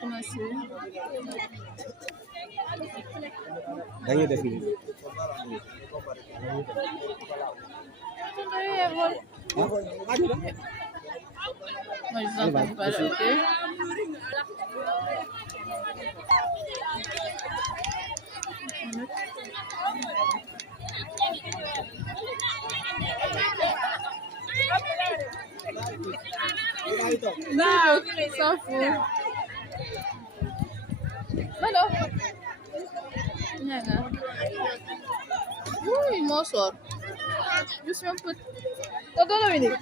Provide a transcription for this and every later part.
commencer. dañuy def nii. Moi, je vous entends pas, ok. Non, s'en fout. Non. Nyaga. Oui, mon sort. Je suis un peu... Attends une minute.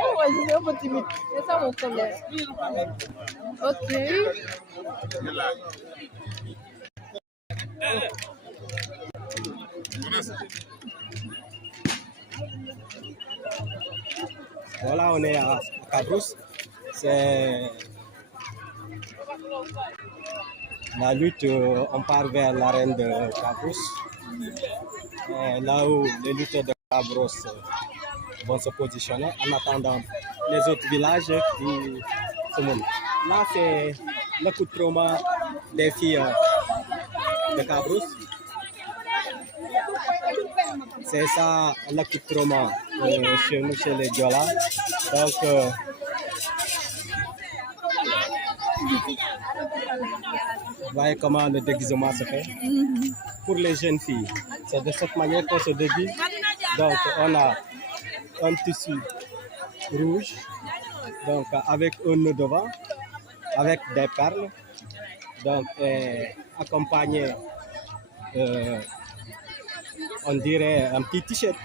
Oh, ouais, je suis un peu timide. C'est ça mon problème. Ok. Voilà, on est à Cabrousse. C'est la lutte, on part vers l'arène de Cabrousse. Là où les lutteurs de Cabrousse vont se positionner en attendant les autres villages qui se montent. Là, c'est le coup de trauma des filles de Cabrousse. C'est ça le coup de trauma chez nous, chez les Diola. Donc, vous voyez comment le déguisement se fait. Pour les jeunes filles, c'est de cette manière qu'on se déguise. Donc, on a un tissu rouge, donc avec un nœud devant, avec des perles, donc accompagné, on dirait un petit t-shirt.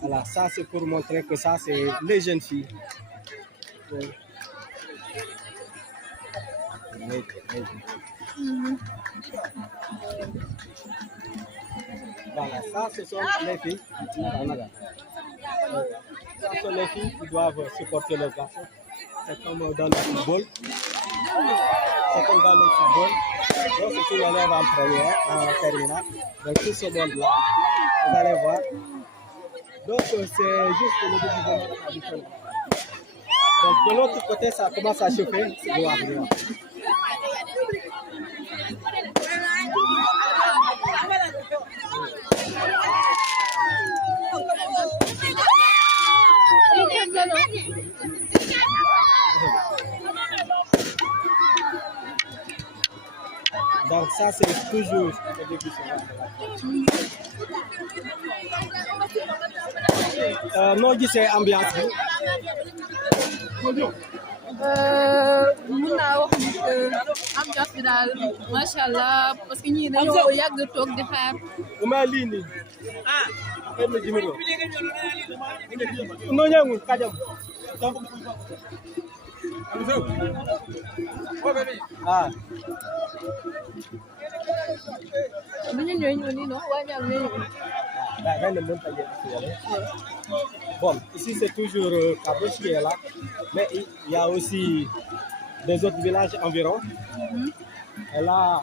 Voilà, ça c'est pour montrer que ça c'est les jeunes filles. Voilà, ça ce sont les filles. Ça sont les filles qui doivent supporter le garçon. C'est comme dans le football. C'est comme dans le football. Donc c'est une élève en première, en terminale. Donc tout ce monde-là, vous allez voir. Donc c'est juste le déguisement traditionnel. Donc de l'autre côté, ça commence à chauffer. Voir. Donc ça c'est toujours le déguisement. noo gisee ambiance bi. mun naa wax ni ambiance bi daal macha allah parce que ñii dañoo yàgg toog di xaar. bu ma lii nii xëy na jimi ko noo ñëwul kajam ah bu ñu ñëwee ñëw nii non waa ñaar ñëw. Bon, ici c'est toujours Cabrousse qui est là, mais il y a aussi des autres villages environ. Et là,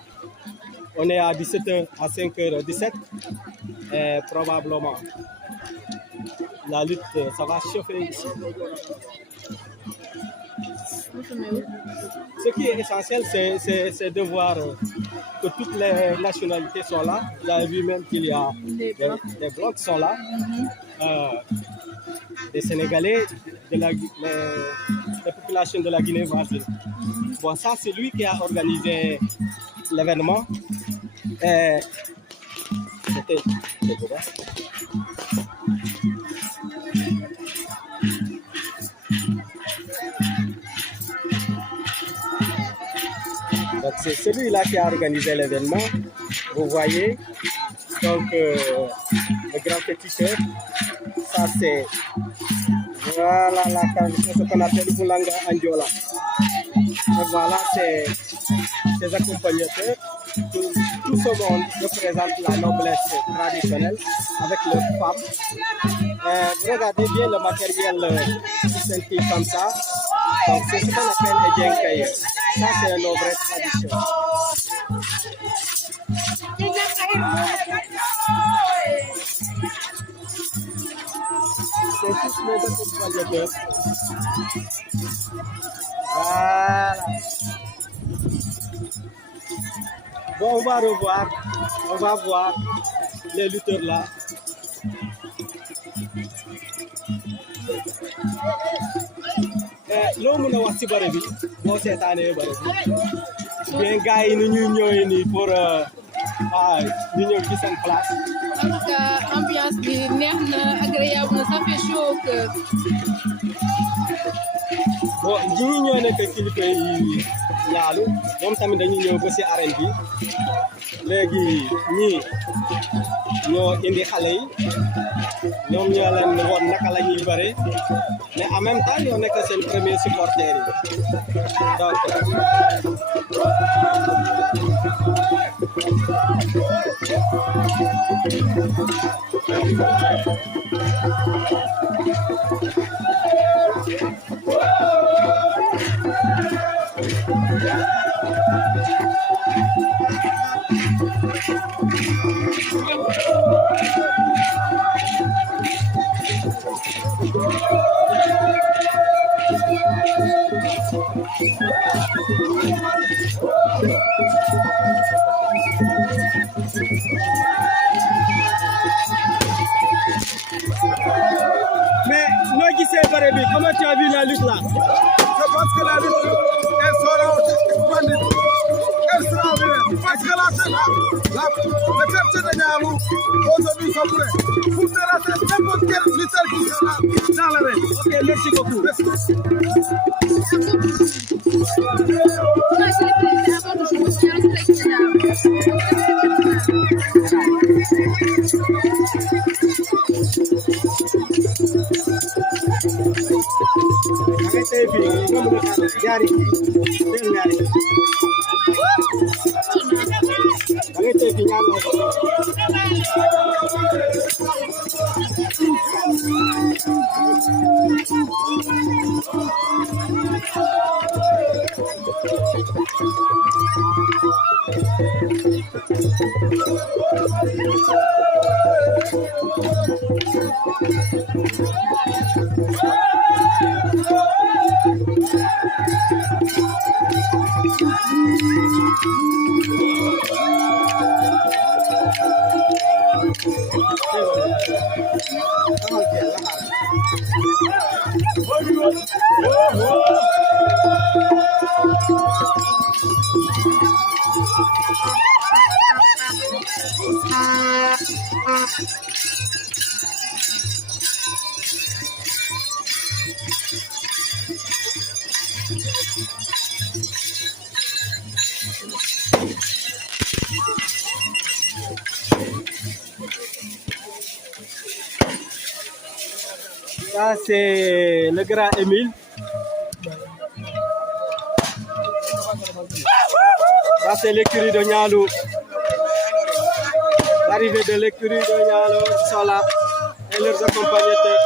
on est à 17h, à 5h17, et probablement la lutte, ça va chauffer ici. Ce qui est essentiel, c'est de voir que toutes les nationalités sont là. Vous avez vu même qu'il y a des blocs qui sont là. Des Sénégalais, les populations de la Guinée voisine. Bon, ça, c'est lui qui a organisé l'événement. C'était donc c'est celui-là qui a organisé l'événement. Vous voyez, donc le grand féticheur, ça c'est voilà la tradition, ce qu'on appelle Boulanga Andiola. Et voilà ces accompagnateurs. Tout ce monde représente la noblesse traditionnelle avec leurs femmes. Regardez bien le matériel qui s'intitule comme ça. Donc c'est ce qu'on appelle les djenkaye. Ça c'est nos vraies traditions. C'est tous les accompagnateurs. Voilà. Bon, on va voir les lutteurs là. Loo mën a wax ci bëre bi boo seetaanee bëre bi bien gars yi ni ñuy ñëwee nii pour ñu ñëw ci seen place. En tout cas ambiance bi neex na agréable na ça fait chaud au cœur. Bon ñi ñoo nekk kilifa yi ñaalu ñoom tamit dañuy ñëw ba ci arène bi léegi ñii ñoo indi xale yi ñoom ñoo leen woon naka la ñuy bëre mais en même temps ñoo nekk seen premier supporter yi donc mais noo gisee bëre bi comment tu as vu la lutte là? Je pense que la lutte est splendide, extraordinaire. Parce que le quartier de Nialou, aujourd'hui, sont prêts pour terrasser n'importe quel lutteur qui sera dans l'arène. Ok, merci beaucoup. Ça, c'est le grand Émile. Ça, c'est l'écurie de Nialou. L'arrivée de l'écurie de Nialou, ils sont là. Et leurs accompagnateurs.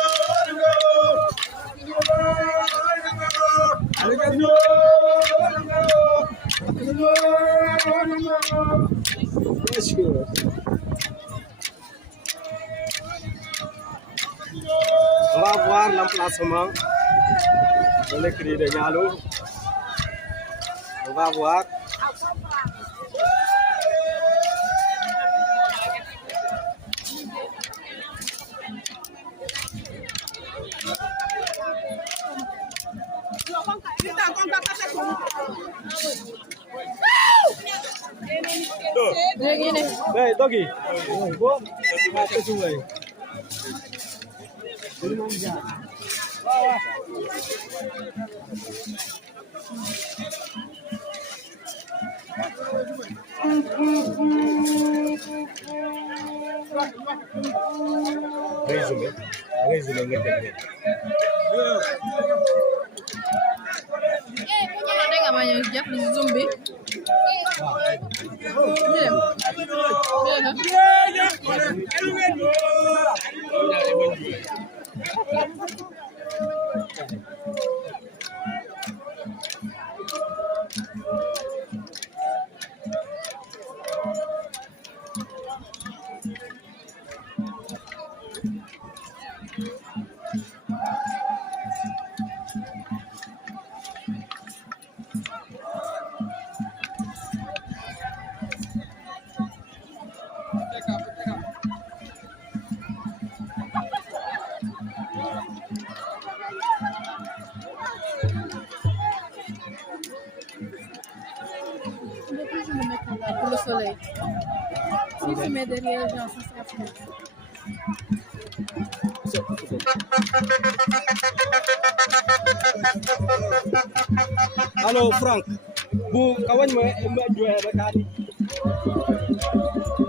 On va voir l'emplacement de l'écurie de Nialou. On va voir. Hey, doggy. Go. Zombie. pour le soleil. Si tu mets derrière, genre, ça sera plus. Allo Frank bu kawan ma joye ba kali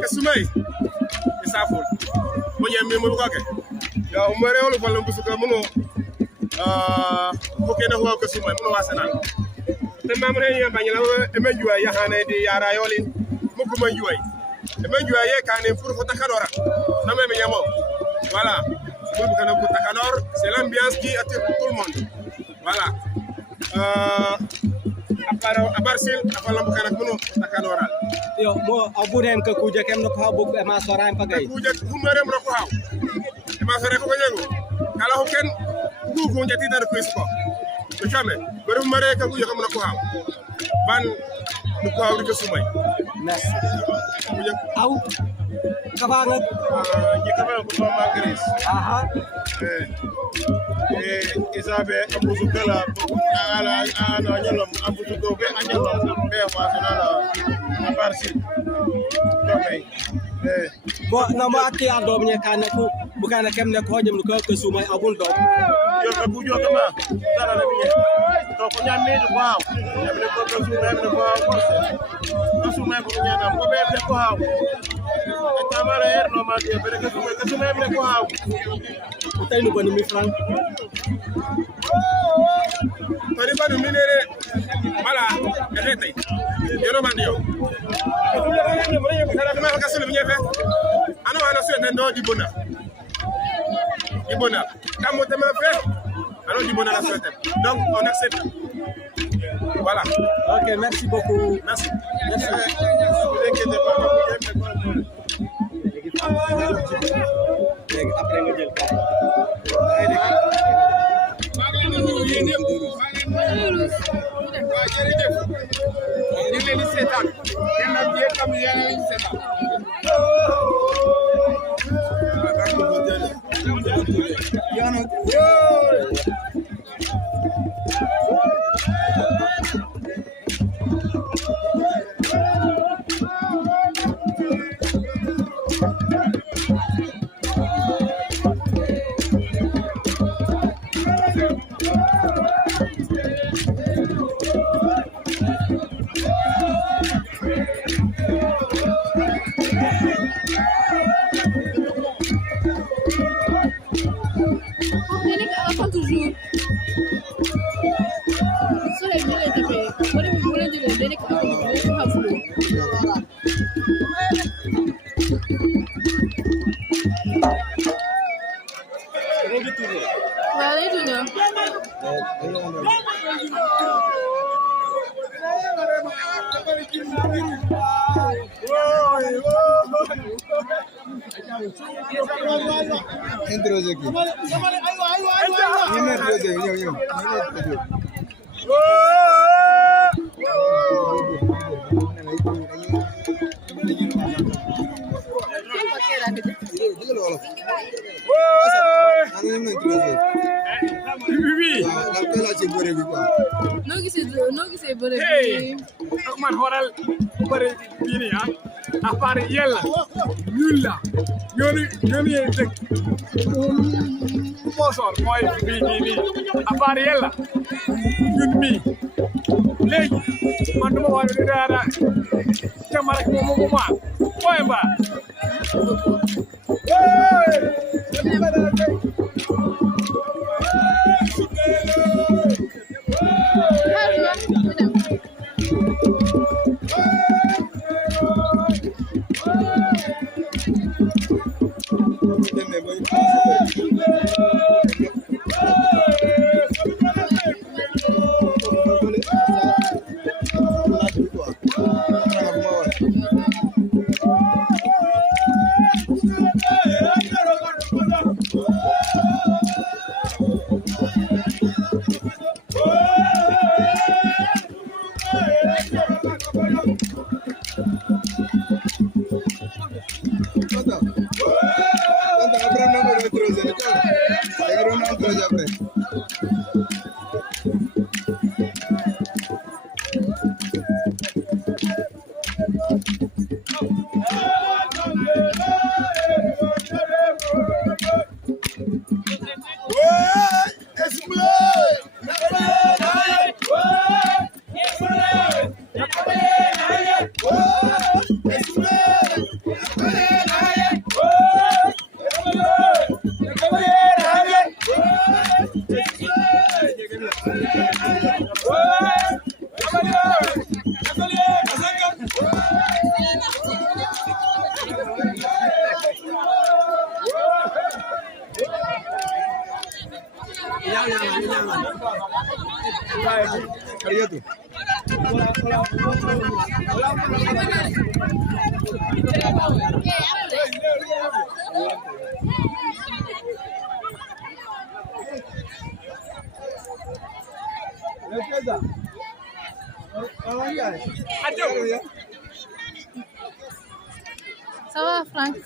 Kesumai isaful mo yemme mo ko ke ya mo rewlo ko lambu suka muno ko ke na ho kesumai muno wasanal te mamre ya banyala e me juwa ya hane di yara yoli mo ko ma juway e me juwa ye kané pour ko takadora na me nyamo voilà pour ko na ko takador c'est l'ambiance qui attire tout le monde voilà Abarsil apalam bukan aku no takkan oral. yo mo abunen ke kuje kem no ko bu ma soran pagay Kuje humere mo ko haw. Ma sore ko nyango. Kala hoken ku ko njati dar ko isko. To chame ber humere ka kuje kam no ko haw. Ban du ko haw di ko sumay. merci Kuje aw kafa nga ji kama ko ma gris. aha Isabe abuzu kala ala nyalam abuzu ko be anyalam be wa sanala Abarsil. Domay bo na ma ki adom nya kana ku bukan kem ne ko jëm ko sumay abun do yo ka bu jo kama dara la biye to ko nyam medu waaw yamne ko ko sumay yamne ko waaw ko sumay ko nyana ko be ko waaw tamara er no ma dia bere ko sumay yamne ko waaw tay no bani mi frank tari badu minere mala efete yoro man yo ko ya ngene mo yebe kala ma ka sulu nyefe ano ana sete ndo dibona dibona kamo te ma fe ano dibona la sete donc on accepte voilà ok merci beaucoup merci merci après nga jël ka Introduce aqui. No gisee bëre bi man xoolal bëre bii nii à part yàlla ñun la ñooñu yéen dëkk Mosor mooy bii nii à part yàlla ñun mii léegi man duma wax ne dara jàmm rek moom mooy mbaa Après. Ça va, Franck?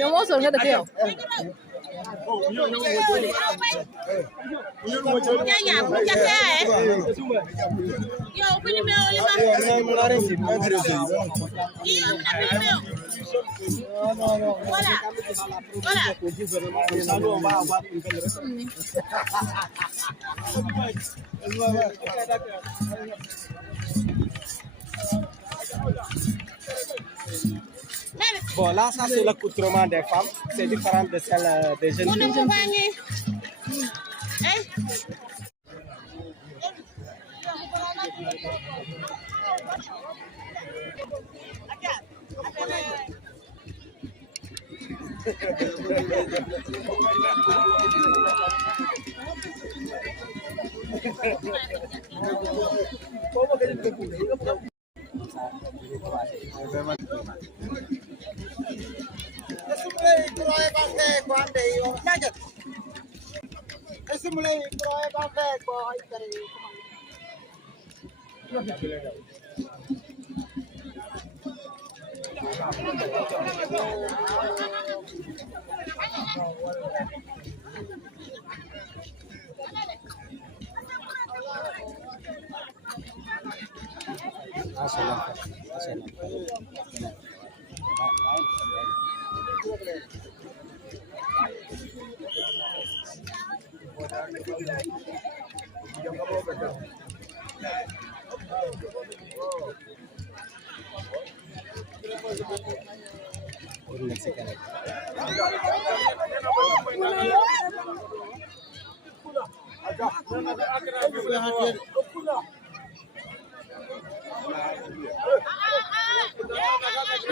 Yo mo sol nga dëkk yow. Bon, là, ça c'est l'accoutrement des femmes. C'est différent de celle des jeunes filles.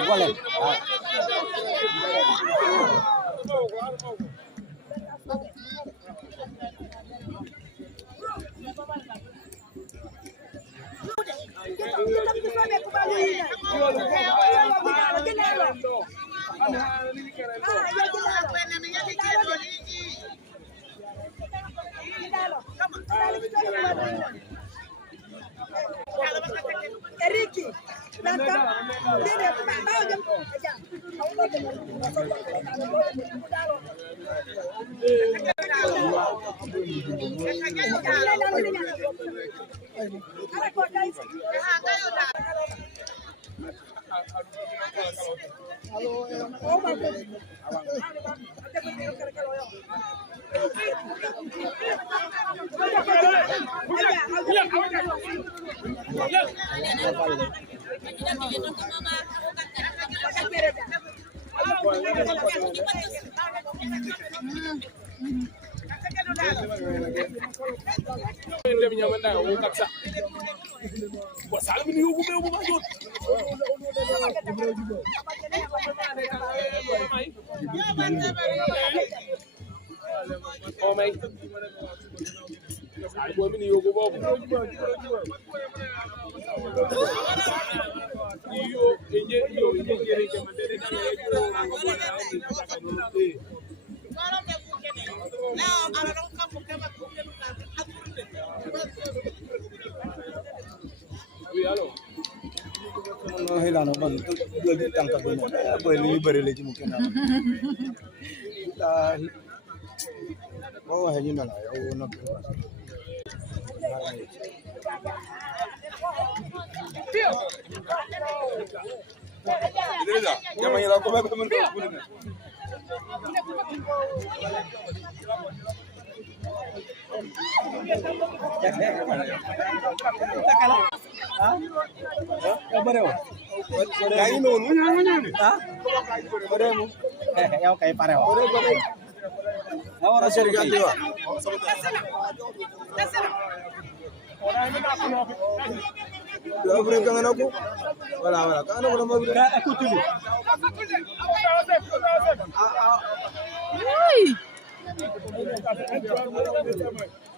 Voilà.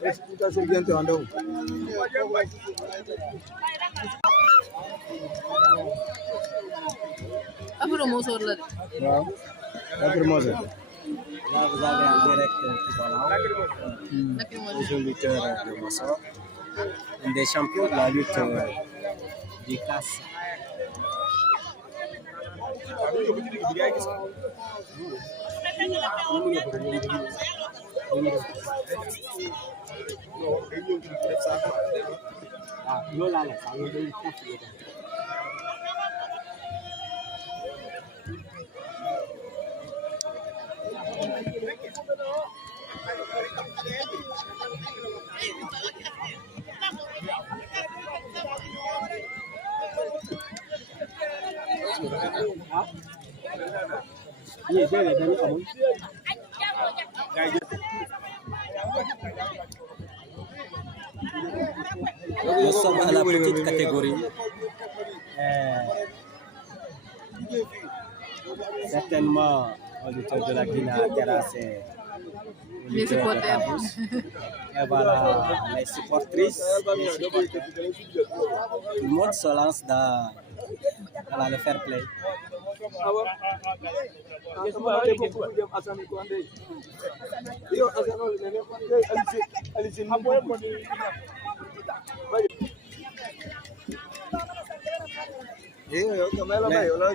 Explicação de andão. Afro moo soor la de. waaw lacrymogène. Là, vous avez en direct Lacrymogène. les lutteurs de Mossor, un des champions de la lutte du CAS. Ah, loolu laa la sax loolu dañuy tàpp lu dem. Yii déedéet dañu amul. Nous sommes à la petite catégorie. Certainement, au lutteur de la Guinée a terrassé Les supporters. Et voilà, les supportrices. Tout le monde se lance dans voilà, le fair play.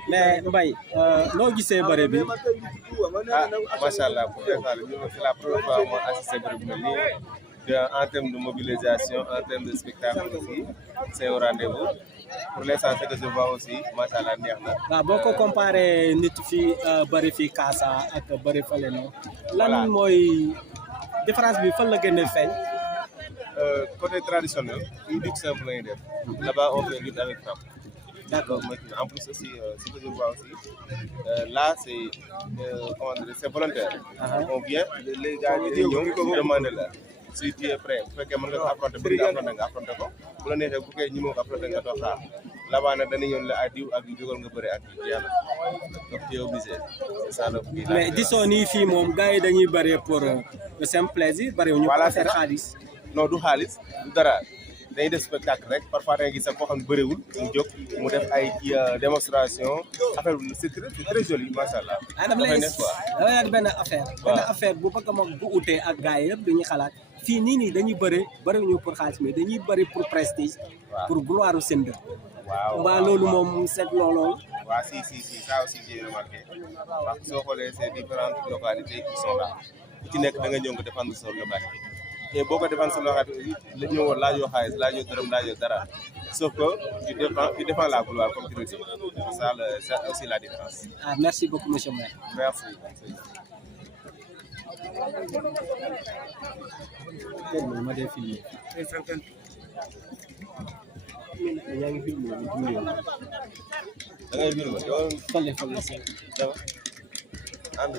Mais Mbaye noo gisee bëre bi. Ah macha allah pour l'instant c'est la première fois ma assisté bëre bu mel nii en termes de mobilisation en termes de spectacle aussi c'est au rendez-vous pour l'instant ce que je vois aussi macha allah neex na. waaw boo ko comparé nit fii bëri fii Kaasa ak bëri fële noonu. lan mooy différence bi fan la gën a feeñ. Côté traditionnel fii lutte simple la ñuy def là-bas on fait lutte avec frappe. D'accord. En plus aussi ce que je vois aussi là c'est comment dire c'est volontaire. On vient les gars dañuy ñëw ñu demandé la si tu es prêt bu fekkee mën nga ko affronter bëgg nga affronter nga affronter ko bu la neexee bu fekkee ñi moo ko affronter nga toog xaar là-bas nag dañuy ñëw la ak diw ak jógal nga bëri ak jeex na donc tu es obligé c'est ça le kii. Mais disons nii fii moom gars yi dañuy bëri pour le simple plaisir bëri ñu ko faire xaalis. Non du xaalis du dara dañuy def spectacle rek parfois da ngay gis sax koo xam ne bëriwul mu jóg mu def ay démonstration affaire bi c'est très joli macha allah. dama lay benn affaire. benn affaire bu bëgg a mag bu utee ak gars yi yëpp dañuy xalaat fii nii dañuy bëriwuñu pour xaalis mais dañuy bëri pour prestige. pour gloire seen dëkk. waaw mbaa loolu moom seet loolu. waaw si ça aussi j'ai remarqué parce que soo xoolee ces différentes localités qui sont là ku ci nekk da nga ñëw nga défendre sa localité. te boo ko défendre sa localité la ñëwoon laajoo xaalis laajoo dërëm laajoo dara sauf que tu défends la gloire comme tu le dis c'est aussi la différence. Ah merci beaucoup monsieur le maire. Merci. ma dee filmé. yaa ngi filmé da ngay filmé yow. fële si. dama ànd.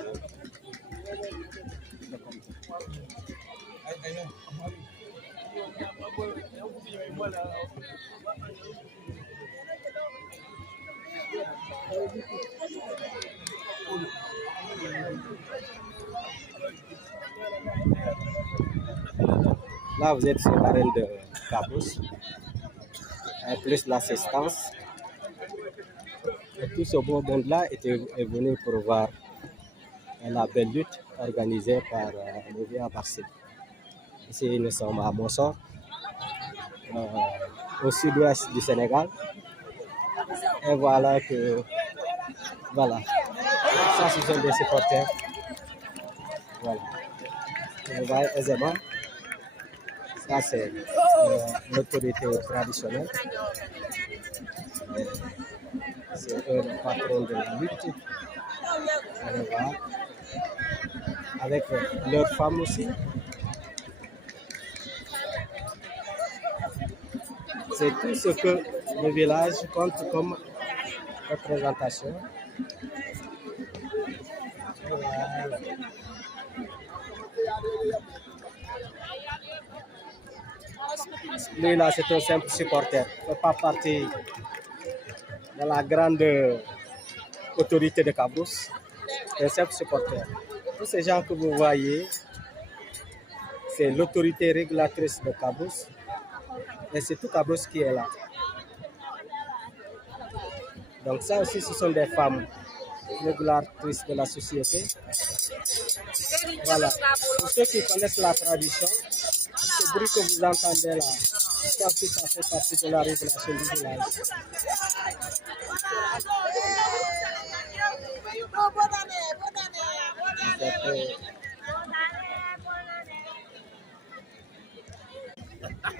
Là, vous êtes sur l'arène de Cabrousse, plus l'assistance. Et tout ce beau monde-là est venu pour voir la belle lutte organisée par l'OVA Barcel. Ici, nous sommes à Mossor, au sud-ouest du Sénégal. Et voilà que, voilà, ça ce sont des supporters. Voilà, vous voyez aisément. Ça, c'est l'autorité traditionnelle. C'est eux le patron de la lutte. Voilà. Avec leurs femmes aussi. C'est tout ce que le village compte comme représentation. Voilà. Lui là, c'est un simple supporter. Il ne fait pas partie de la grande autorité de Cabrousse. C'est un simple supporter. Tous ces gens que vous voyez, c'est l'autorité régulatrice de Cabrousse. Et c'est tout Cabrousse qui est là. Donc ça aussi, ce sont des femmes régulatrices de la société. Voilà. Pour ceux qui connaissent la tradition, ce bruit que vous entendez là, ça aussi, ça fait partie de la régulation du village.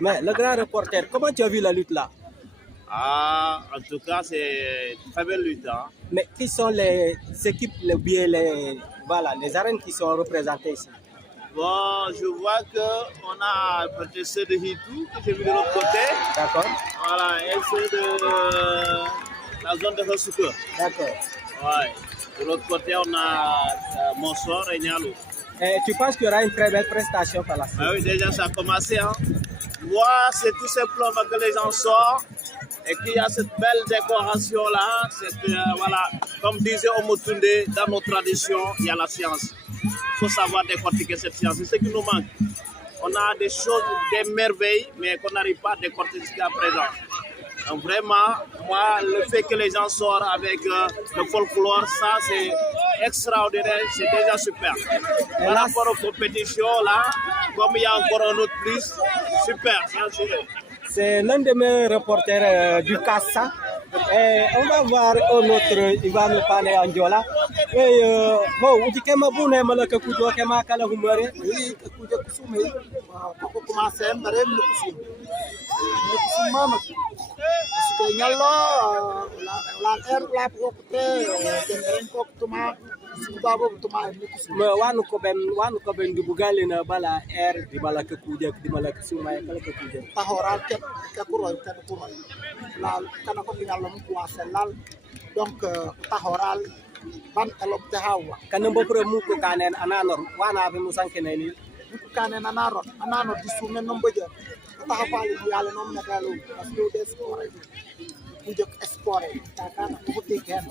Mais le grand reporter, comment tu as vu la lutte là? Ah, en tout cas, c'est une très belle lutte. Hein. Mais qui sont les équipes, les arènes qui sont représentées ici? Bon, je vois qu'on a peut-être ceux de Hitou, que j'ai vu de l'autre côté. D'accord. Voilà, et ceux de la zone de Hosuke. D'accord. Ouais. De l'autre côté, on a Monsor et Nialo. Et tu penses qu'il y aura une très belle prestation par la suite? Ah oui, déjà, ça a commencé. Hein. Moi, c'est tout simplement que les gens sortent et qu'il y a cette belle décoration-là. C'est que, voilà, comme disait Omotunde, dans nos traditions, il y a la science. Il faut savoir décortiquer cette science. C'est ce qui nous manque. On a des choses, des merveilles, mais qu'on n'arrive pas à décortiquer jusqu'à présent. Donc vraiment, moi, le fait que les gens sortent avec le folklore, ça c'est extraordinaire, c'est déjà super. Par rapport aux compétitions, là, comme il y a encore un autre plus, super, bien sûr. C'est l'un de mes reporters du CASA. Et on va voir un autre, il va nous parler en Diola. Et bon, tu sais, je ne sais pas si tu as commencé. Oui, kuja kusuma hii kwa commencer mbare mu kusuma parce que nyallo la air la popte den ko tuma subabo tuma mu kusuma Mais wanu ko ben bugali na bala air di bala ke kuja di bala kusuma kala ke kuja tahoral ke ko roy ke ko roy la kana ko nyallo mu commencer lal donc tahoral ban elop te hawa kana mbopre mu ko kanen ananor wana be musanke neni ko kanen ananor di sume no mbeje ta fali yalla non na dalu parce que des sport bu jok sport ta kana ko te ken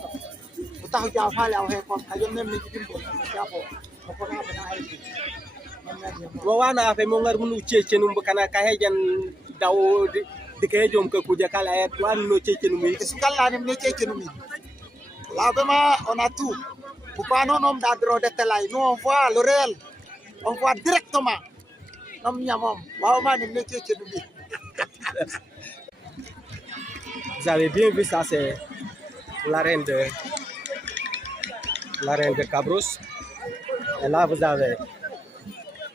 ko ta ja fali aw he kon ka jom nem ni dimbo ya ko na bana hay wo wana fe mo ngar munu cece num kana ka hejan daw di kay jom ka kuja kala et wan no cece num yi skalla nem ne cece num yi là vraiment on a tout pour pas non nom d'adro de telay nous on voit le réel on voit directement nom ñamom waaw ma ni ne cece num yi. Vous avez bien vu ça, c'est l'arène de Cabrousse. Et là, vous avez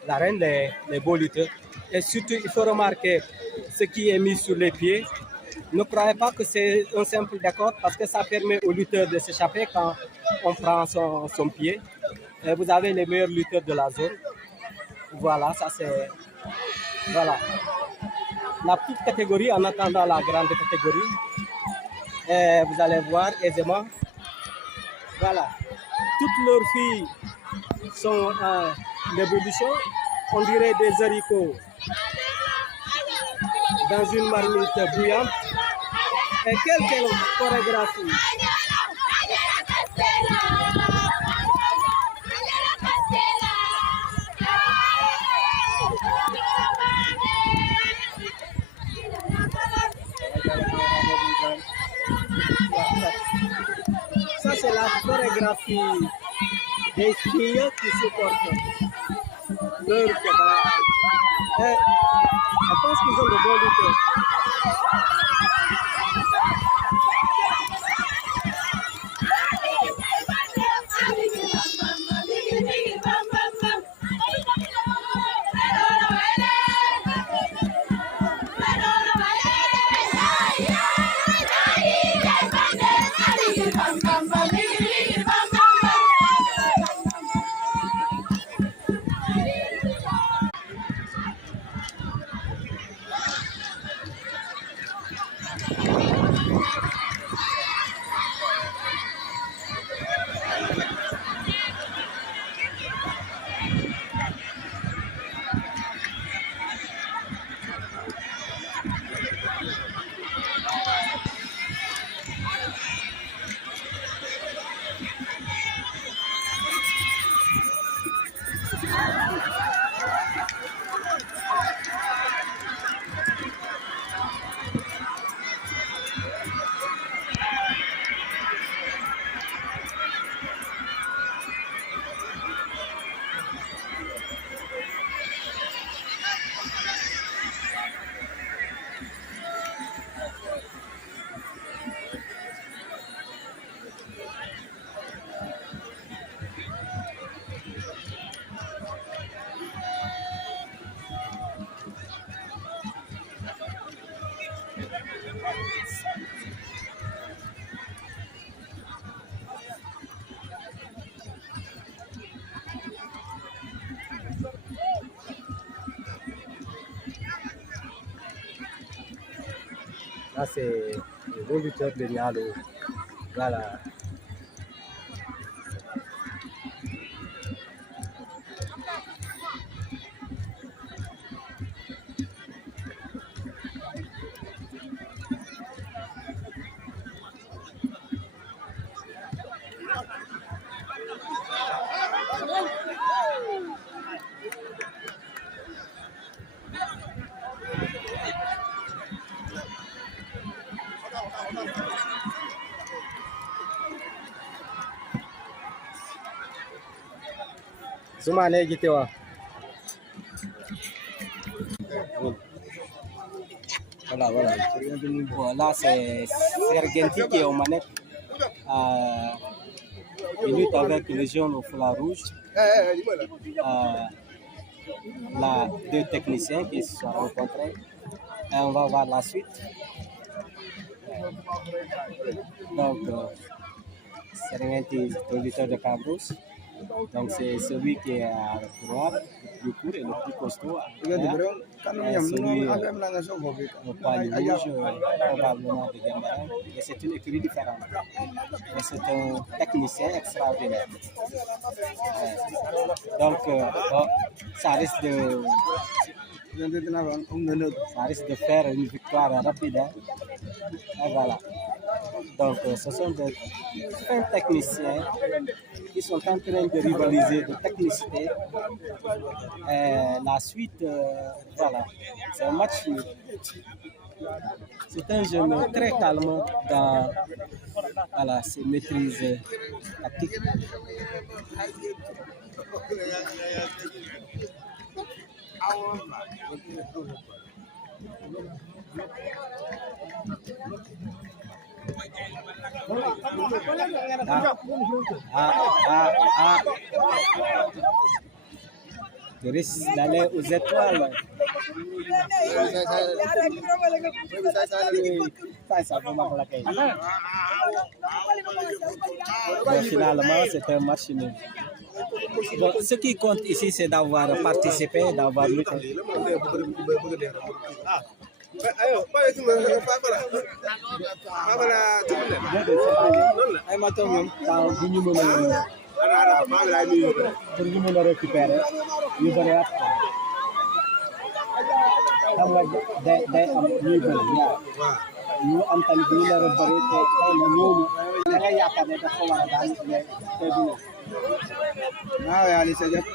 l'arène des beaux lutteurs. Et surtout, il faut remarquer ce qui est mis sur les pieds. Ne croyez pas que c'est un simple décor parce que ça permet aux lutteurs de s'échapper quand on prend son pied. Et vous avez les meilleurs lutteurs de la zone. Voilà, ça c'est... Voilà. La petite catégorie en attendant la grande catégorie. Et vous allez voir aisément. Voilà. Toutes leurs filles sont en ébullition. On dirait des haricots dans une marmite bouillante. Et quelle chorégraphie! Ça, c'est la chorégraphie des filles qui supportent leur combat. Et je pense qu'ils ont de bons lutteurs. Là, c'est le bon buteur de Nialo. Voilà. Soumane Gitewa. Voilà, voilà. Voilà, c'est Sergenti qui est aux manettes. Il lutte avec le jaune au foulard rouge. Là, deux techniciens qui se sont rencontrés. Et on va voir la suite. Donc, Sergenti, producteur de Cabrousse. Donc, c'est celui qui est à droite, le plus court et le plus costaud. Celui au poil rouge, probablement de Dembélé. Et c'est une écurie différente. Et c'est un technicien extraordinaire. Donc, ça risque de faire une victoire rapide. Hein. Et voilà. Donc, ce sont des techniciens qui sont en train de rivaliser de technicité. La suite, voilà, c'est un match nul. C'est un jeune très calme dans voilà, ses maîtrises tactiques. Tu risques d'aller aux étoiles. Finalement, c'est un match nul. Donc, ce qui compte ici, c'est d'avoir participé, d'avoir lutté. Pour ñu mën a récupérer yu bëri at xam nga day am ñuy bëri ñaar ñu am tamit ñu nar a bëri te xëy na ñooñu da nga yaakaar ne dafa war a daan mais te du waaw yaa li sa jot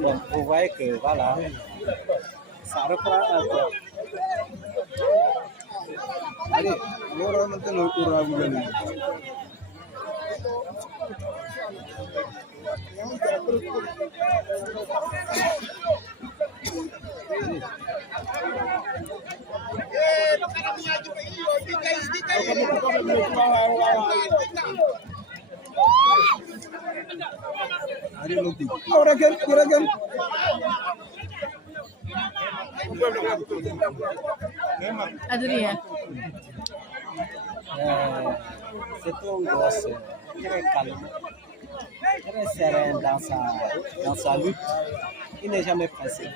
Bon, vous voyez que voilà, ça reprend un peu. Allez, on va maintenant au Rabougani. Adrien. C'est un gosse très calme, très serein dans sa lutte. Il n'est jamais pressé.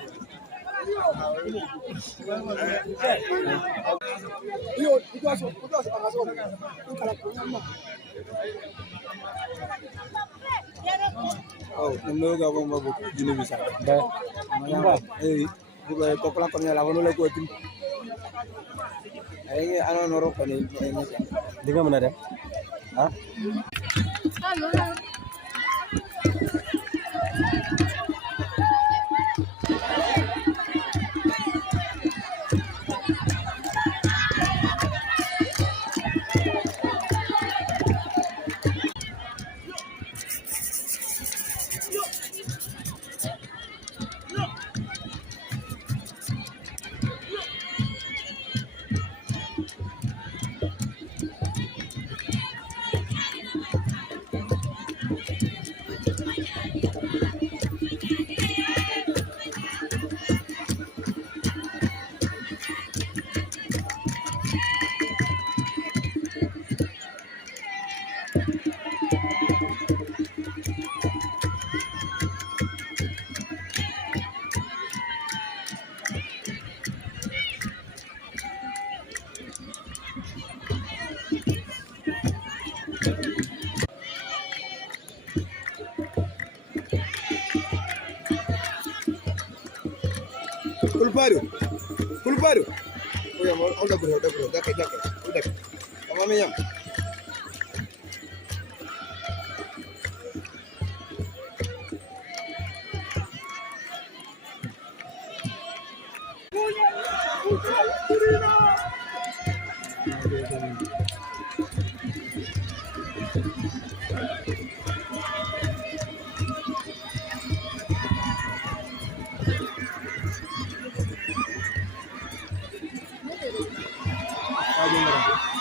Di nga mën a dem ah. Kulbaru. Oh ya, udah bro. Jaket. Udah. Sama minyak.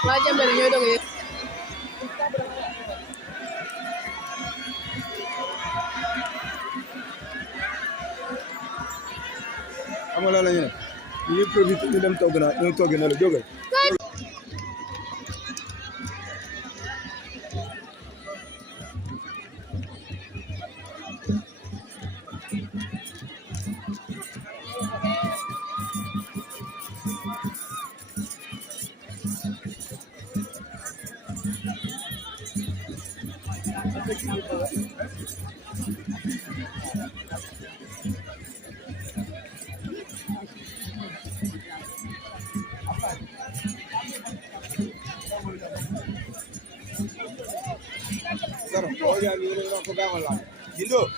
Wajah barunya dong ya. Amala la ñu ne profité ñu dem togg na la jógal. Jindo.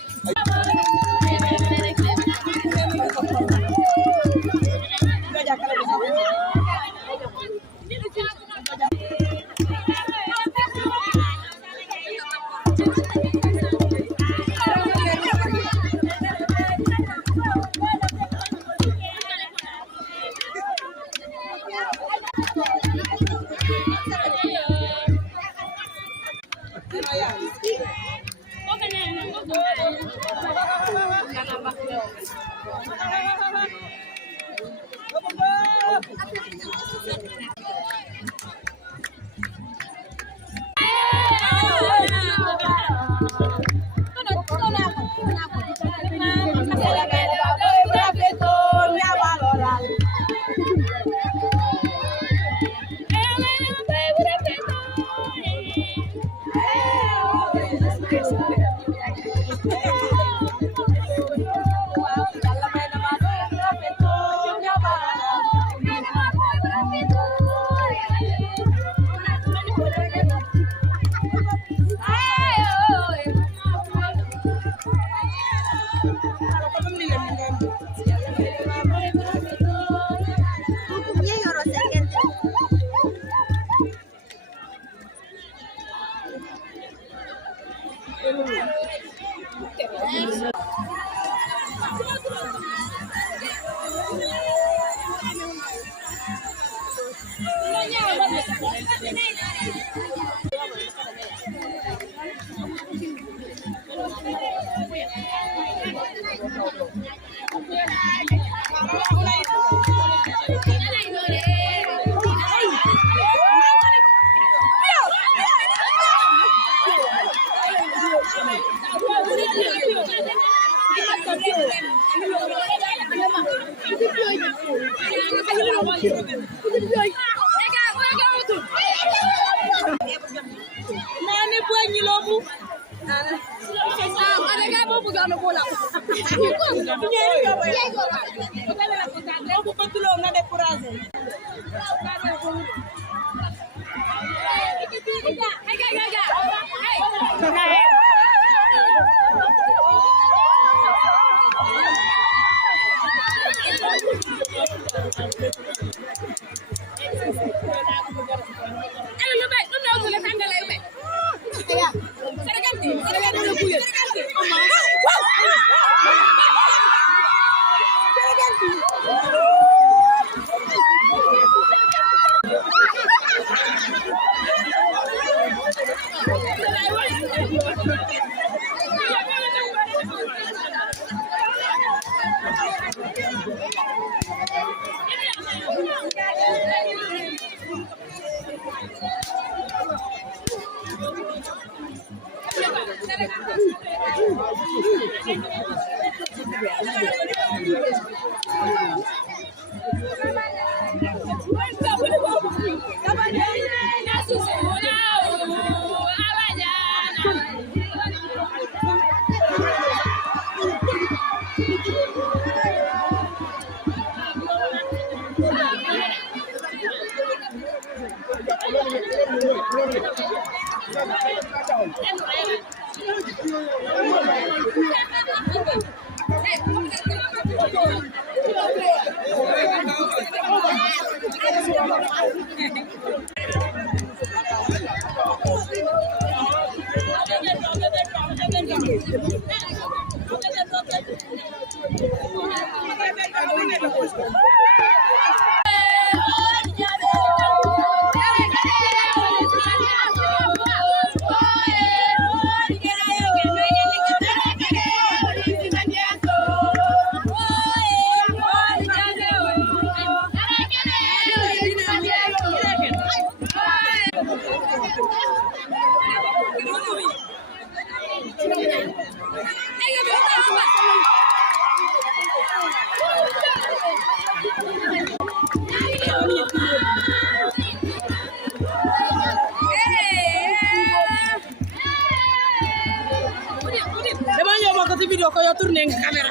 Dama ñëw ma ko ci vidéo ko yo tourner caméra.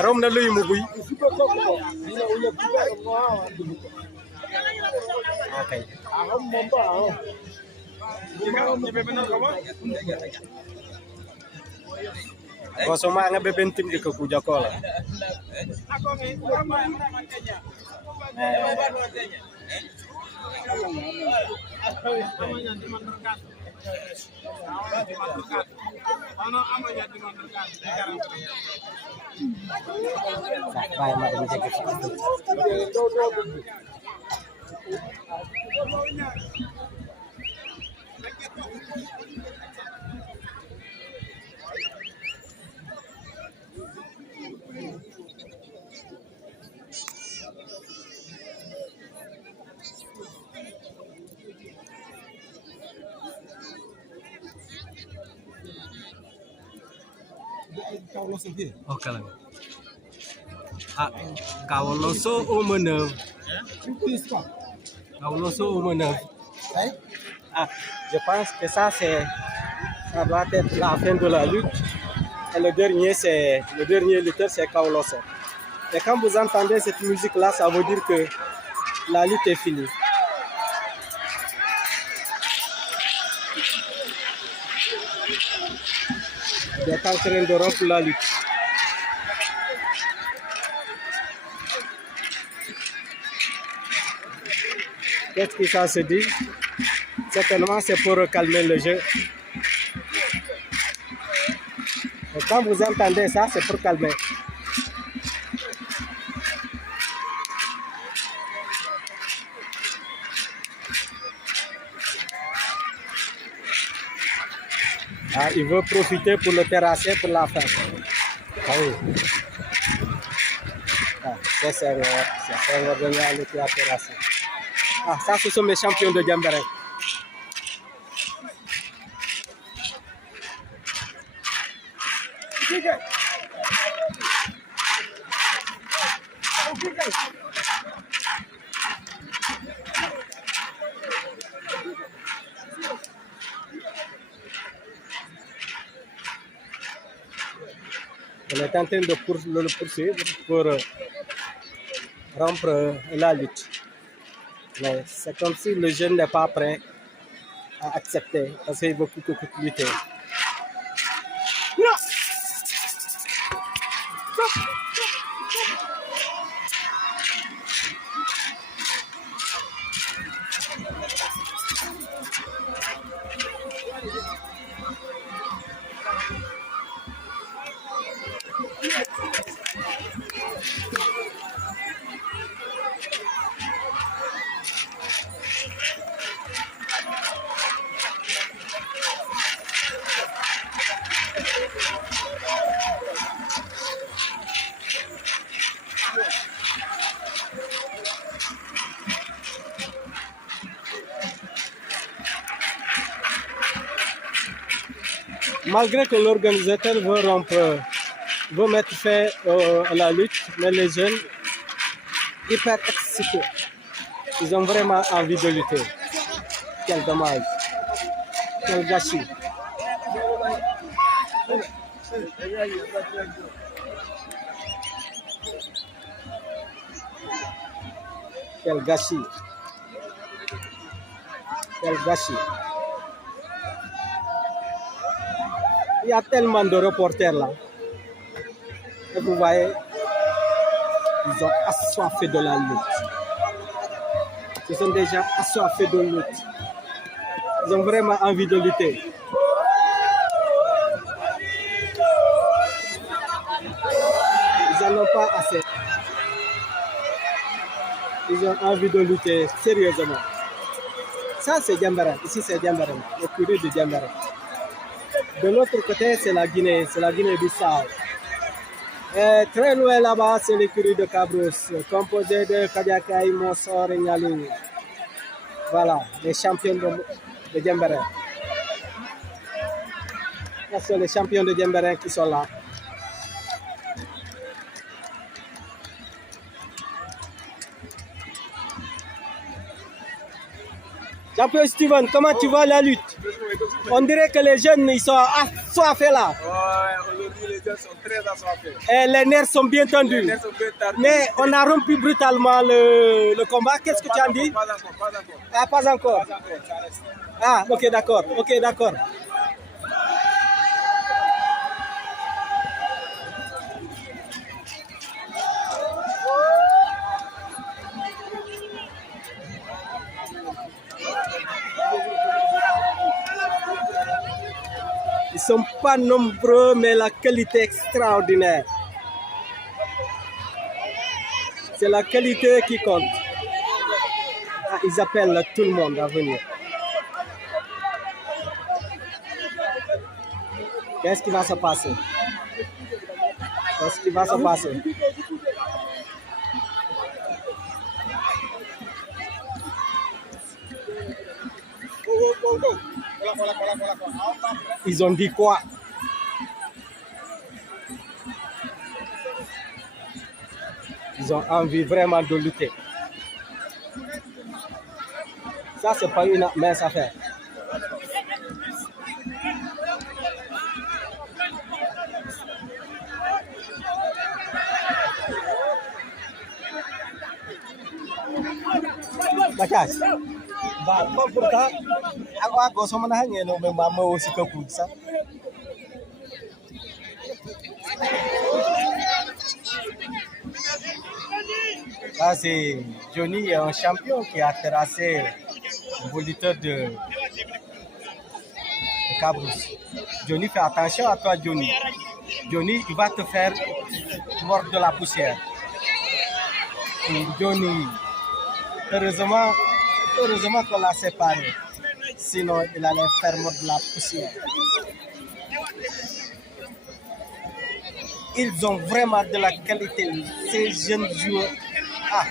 Karom na luy mo buy. Okay. Koso ma nga bebentim di ko kuja kola. Sampai madam jaga. Okay lang. Kauloso au manœuvre. Kauloso au manœuvre. Je pense que ça doit être la fin de la lutte. Et le dernier lutteur c'est Kauloso. Et quand vous entendez cette musique là, ça veut dire que la lutte est finie. Il est en train de rompre la lutte. Qu'est-ce que ça se dit? Certainement, c'est pour calmer le jeu. Et quand vous entendez ça, c'est pour calmer. Il veut profiter pour le terrasser pour la fin. C'est revenu à le terrasser. Ça, ce sont mes champions de Diembéring. On est en train de le poursuivre pour rompre la lutte. Mais c'est comme si le jeune n'est pas prêt à accepter parce qu'il veut plus que lutter. Malgré que l'organisateur veut mettre fin à la lutte, mais les jeunes, hyper excités, ils ont vraiment envie de lutter. Quel dommage, quel gâchis. Quel gâchis. Quel gâchis. Il y a tellement de reporters là. Et vous voyez, ils ont assoiffé de la lutte. Ils sont déjà assoiffés de lutte. Ils ont vraiment envie de lutter. Ils n'en ont pas assez. Ils ont envie de lutter sérieusement. Ça c'est Diembéring. Ici c'est Diembéring, l'écurie de Diembéring. De l'autre côté, c'est la Guinée-Bissau. Et très loin là-bas, c'est l'écurie de Cabrousse, composée de Kadiakaï, Mossor et Nyalou. Voilà, les champions de Diembéring. Ce sont les champions de Diembéring qui sont là. Champion Steven, comment tu vois la lutte? On dirait que les jeunes, ils sont assoiffés là. Ouais, aujourd'hui, les les gens sont très assoiffés. Et les nerfs sont bien tendus. Les nerfs sont bien tendus. Mais on a rompu brutalement le combat. Qu'est-ce que tu as dit? Pas encore, pas encore. Ah, pas encore. Pas encore, ça reste. Ah, ok, d'accord. Ok, d'accord. Ils ne sont pas nombreux, mais la qualité est extraordinaire. C'est la qualité qui compte. Ah, ils appellent tout le monde à venir. Qu'est-ce qui va se passer? Qu'est-ce qui va se passer? Ils ont dit quoi? Ils ont envie vraiment de lutter. Ça, c'est pas une mince affaire. Bakas, ba pourtant, aku gosok menahan ya, no memang mau si keputusan. Là, c'est Johnny, un champion qui a terrassé un beau lutteur de Cabrousse. Johnny, fais attention à toi, Johnny. Johnny, il va te faire mordre de la poussière. Et Johnny, heureusement qu'on l'a séparé. Sinon, il allait faire mordre de la poussière. Ils ont vraiment de la qualité, ces jeunes joueurs. Ah,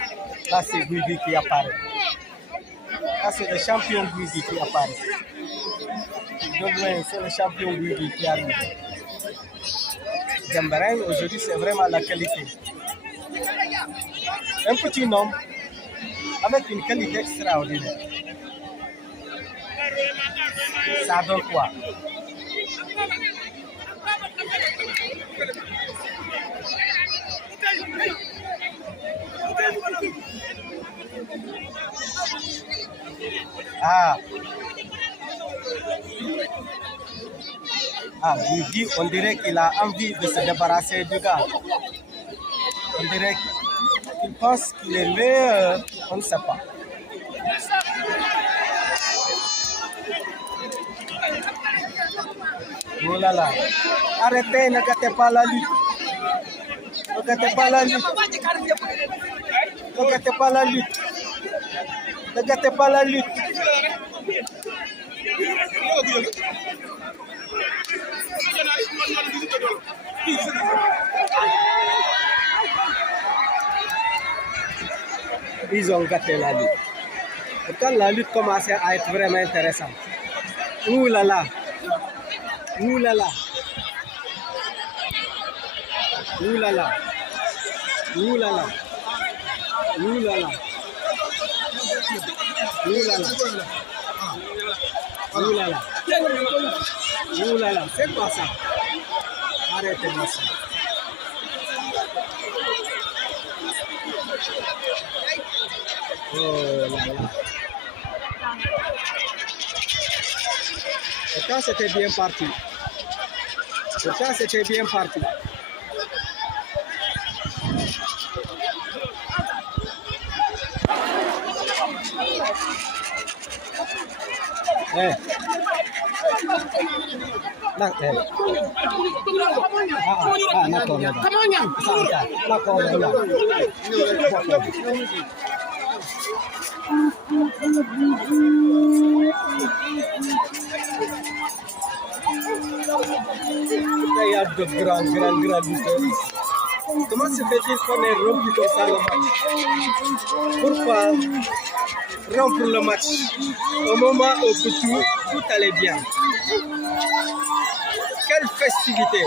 là c'est Guigui qui apparaît. Là c'est le champion Guigui qui apparaît. De loin, c'est le champion Guigui qui arrive. Djembareng, aujourd'hui, c'est vraiment la qualité. Un petit nom avec une qualité extraordinaire. Ça donne quoi? Guigui, on dirait qu'il a envie de se débarrasser du gars. On dirait qu'il pense qu'il est meilleur, on ne sait pas. Oh là là, arrêtez, ne gâtez pas la lutte. Ne gâtez pas la lutte. Ne gâtez pas la lutte. Ne gâtez pas la lutte. Ils ont gâté la lutte. Pourtant, la lutte commençait à être vraiment intéressante. Ouh là là. Ouh là là. Ouh là là. Ouh là là. Ouh là là. Ouh là là. Ouh là là. Ouh là là. C'est quoi ça? Arrêtez-moi ça. Oh là là. Pourtant, c'était bien parti. Pourtant, c'était bien parti. Eh. Nak, eh. Nak kau ni. Nak kau ni. Il y a de grands lutteurs. Comment se fait-il qu'on ait rompu comme ça le match? Pourquoi rompre le match au moment où tout allait bien? Quelle festivité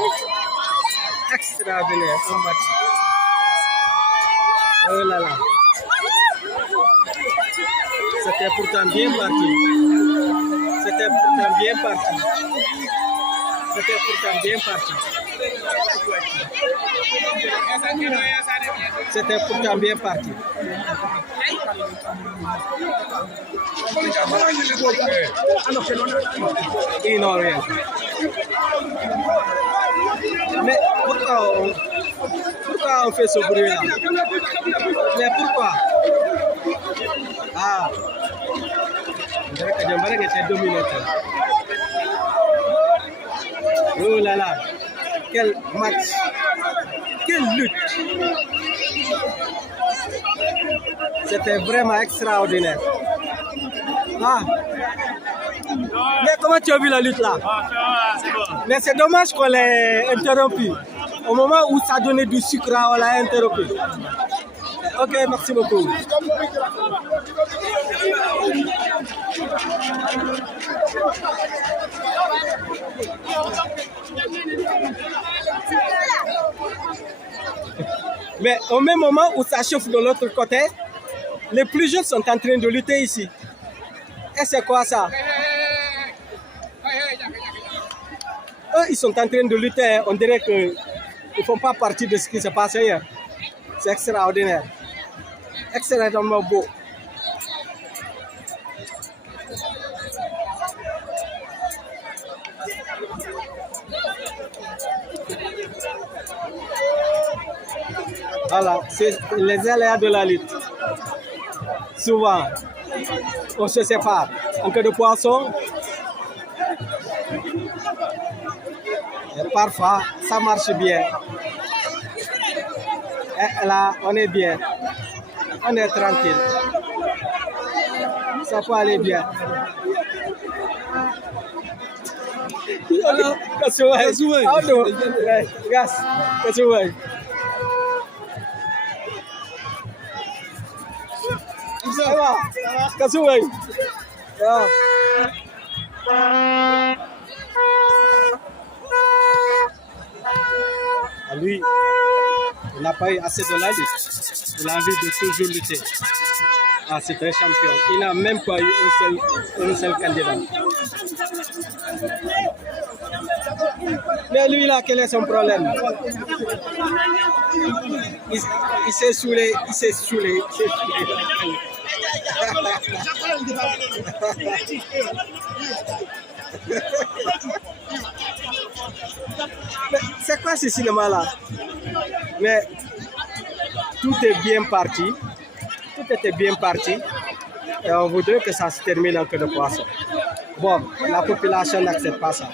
extraordinaire, ce match. Oh là là. C'était pourtant bien parti. C'était pourtant bien parti. C'était pourtant bien parti. C'était pourtant bien parti. Ils n'ont rien. Mais pourquoi on fait ce bruit-là? Mais pourquoi? Ah, on dirait que Djambareng était dominateur. Oh là là, quel match, quelle lutte. C'était vraiment extraordinaire. Ah. Mais comment tu as vu la lutte là? Mais c'est dommage qu'on l'ait interrompu. Au moment où ça donnait du sucre, on l'a interrompu. Ok, merci beaucoup. Mais au même moment où ça chauffe de l'autre côté, les plus jeunes sont en train de lutter ici. Et c'est quoi ça? Eux, ils sont en train de lutter. On dirait qu'ils ne font pas partie de ce qui se passe hier. C'est extraordinaire. Extrêmement beau. Voilà, c'est les aléas de la lutte. Souvent, on se sépare. En cas de poisson, et parfois, ça marche bien. Et là, on est bien. On est tranquille. Ça peut aller bien. Kasuwai. Gas. Kasuwai. Ça va? Kasuwai. Lui, il n'a pas eu assez de la lutte. Il a envie de toujours lutter. Ah, c'est un champion. Il n'a même pas eu un seul candidat. Mais lui, là, quel est son problème? Il s'est saoulé. C'est quoi ce cinéma-là? Mais tout est bien parti. Tout était bien parti. Et on voudrait que ça se termine en queue de poisson. Bon, la population n'accepte pas ça.